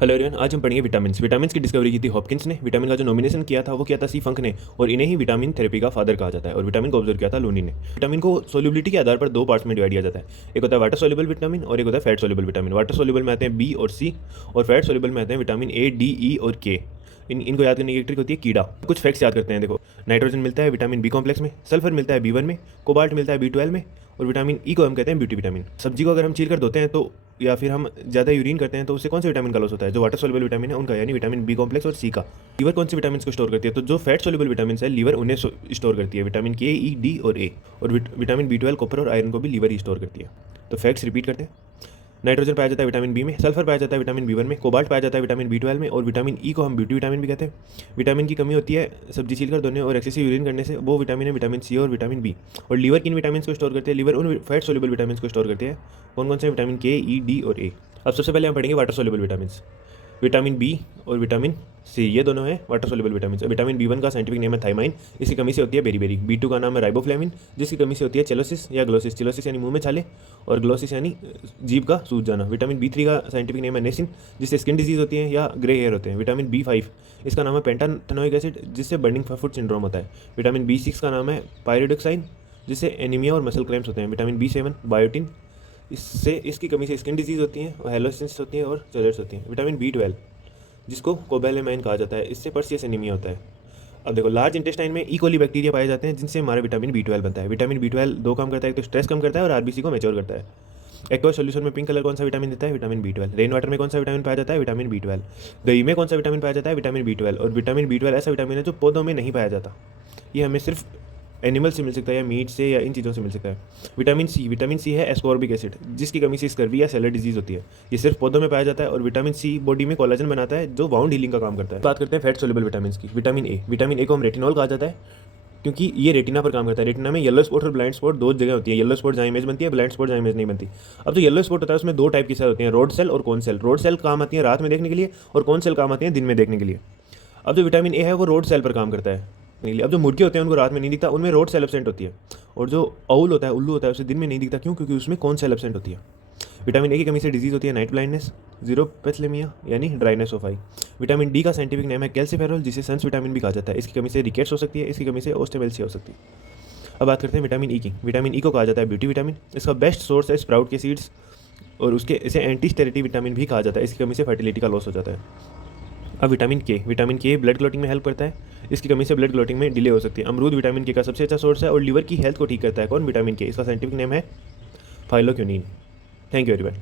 Hello everyone, आज हम पढ़ेंगे विटामिन की डिस्कवरी की थी हॉपकिंस ने। विटामिन का जो नॉमिनेशन किया था वो किया था सी फंक ने, और इन्हें ही विटामिन थेरेपी का फादर कहा जाता है। और विटामिन को ऑब्जर्व किया था लूनी ने। विटामिन को सोल्युबिलिटी के आधार पर दो पार्ट्स में डिवाइड किया जाता है। एक होता है वाटर सोल्यूबल विटामिन और एक होता है fat soluble vitamin. Water soluble में आते हैं बी और सी, और फैट सोल्यूबल में आते हैं विटामिन ए, डी, ई और के। इनको याद करने की एक ट्रिक होती है कीड़ा। कुछ फैक्ट्स याद करते हैं। देखो, नाइट्रोजन मिलता है विटामिन बी कॉम्प्लेक्स में, सल्फर मिलता है B1 में, कोबाल्ट मिलता है B12 में, और विटामिन ई को हम कहते हैं ब्यूटी विटामिन। सब्जी को अगर हम छील कर धोते हैं तो या फिर हम ज़्यादा यूरिन करते हैं तो उससे कौन से विटामिन का लॉस होता है? जो वाटर सोल्यूबल विटामिन है उनका, यानी विटामिन बी कॉम्प्लेक्स और सी का। लीवर कौन से विटामिन को स्टोर करती है? तो जो फैट सोल्यूबल विटामिन है लीवर उन्हें स्टोर करती है, विटामिन के, ई, डी और ए। और विटामिन B12, कॉपर और आयरन को भी लीवर ही स्टोर करती है। तो फैक्ट्स रिपीट करते हैं। नाइट्रोजन पाया जाता है विटामिन बी में, सल्फर पाया जाता है विटामिन B1 में, कोबाल्ट पाया जाता है विटामिन B12 में, और विटामिन ई को हम ब्यूटी विटामिन भी कहते हैं। विटामिन की कमी होती है सब्जी छीलकर धोने और एक्सेसिव यूरिन करने से, वो विटामिन है विटामिन सी और विटामिन बी। और लीवर किन विटामिन को स्टोर करते हैं? लीवर उन फैट सोल्यूबल विटामिन को स्टोर करते हैं। कौन कौन से? विटामिन के, ई, डी और ए। अब सबसे पहले हम पढ़ेंगे water soluble vitamin. Vitamin B और विटामिन सी, ये दोनों हैं water soluble vitamin. Vitamin B1 का साइंटिफिक नेम है थाइमाइन, इसकी कमी से होती है बेरीबेरी। B2 का नाम है राइबोफ्लेविन, जिसकी कमी से होती है चेलोसिस या ग्लोसिस। चेलोसिस यानी मुंह में छाले, और ग्लोसिस यानी जीभ का सूज जाना। विटामिन B3 का साइंटिफिक नेम है नेसिन, जिससे स्किन डिजीज होती है या ग्रे हेयर होते हैं। विटामिन B5, इसका नाम है पेंटाथेनोइक एसिड, जिससे बर्निंग फुट सिंड्रोम होता है। विटामिन B6 का नाम है पायरिडोक्साइन, जिससे एनीमिया और मसल क्रैम्प्स होते हैं। विटामिन B7 बायोटिन, इसकी कमी से स्किन डिजीज होती है, और हेलोसिस होती है और चेलर्स होती हैं। विटामिन B12, जिसको कोबैलेमाइन कहा जाता है, इससे पर्सियस एनीमिया होता है। अब देखो, लार्ज इंटेस्टाइन में ई कोली बैक्टीरिया पाए जाते हैं, जिनसे हमारा विटामिन B12 बनता है। विटामिन B12 दो काम करता है, एक तो स्ट्रेस कम करता है और आरबीसी को मैच्योर करता है। एक्वा सोल्यूशन में पिंक कलर कौन सा विटामिन देता है? Vitamin B12। रेन वाटर में कौन सा विटामिन पाया जाता है? Vitamin B12। दही में कौन सा विटामिन पाया जाता है? Vitamin B12। और विटामिन B12 ऐसा विटामिन है जो पौधों में नहीं पाया जाता, ये हमें सिर्फ एनिमल से मिल सकता है, या मीट से, या इन चीज़ों से मिल सकता है। विटामिन सी है एस्कॉर्बिक एसिड, जिसकी कमी से स्कर्वी या सेलर डिजीज होती है। ये सिर्फ पौधों में पाया जाता है। और विटामिन सी बॉडी में कोलाजन बनाता है, जो वाउंड हीलिंग का काम करता है। बात करते हैं फैट सोल्यूबल विटामिन की। विटामिन ए को हम रेटिनॉल कहा जाता है, क्योंकि ये रेटिना पर काम करता है। रेटिना में येलो स्पॉट और ब्लाइंड स्पॉट दो जगह होती है। येलो स्पॉट जहाँ इमेज बनती है, ब्लाइंड स्पॉट जहाँ इमेज नहीं बनती। अब जो येलो स्पॉट होता है उसमें दो टाइप की सेल होती हैं, रोड सेल और कोन सेल। रोड सेल काम आती है रात में देखने के लिए, और कोन सेल काम आती है दिन में देखने के लिए। अब जो विटामिन ए है वो रोड सेल पर काम करता है। अब जो मुर्गे होते हैं उनको रात में नहीं दिखता, उनमें रोड सेल एब्सेंट होती है। और जो आउल होता है, उल्लू होता है, उसे दिन में नहीं दिखता। क्यों? क्योंकि उसमें कौन सेल एब्सेंट होती है। विटामिन ए की कमी से डिजीज होती है नाइट ब्लाइंडनेस, जीरोपेथलेमिया यानी dryness of I. Vitamin D का साइंटिफिक नेम है कैल्सिफेरॉल, जिसे सन्स विटामिन भी कहा जाता है। इसकी कमी से रिकेट्स हो सकती है, इसकी कमी से ओस्टेमेल्सिया हो सकती है। अब बात करते हैं विटामिन ई की। विटामिन ई को कहा जाता है ब्यूटी विटामिन। इसका बेस्ट सोर्स है स्प्राउट के सीड्स, और इसे एंटी स्टेरिटी विटामिन भी कहा जाता है। इसकी कमी से फर्टिलिटी का लॉस हो जाता है। अब विटामिन के ब्लड क्लॉटिंग में हेल्प करता है, इसकी कमी से ब्लड क्लॉटिंग में डिले हो सकती है। अमरूद विटामिन के का सबसे अच्छा सोर्स है और लीवर की हेल्थ को ठीक करता है। कौन? विटामिन के। इसका साइंटिफिक नेम है फाइलोक्विनिन। Thank you everyone.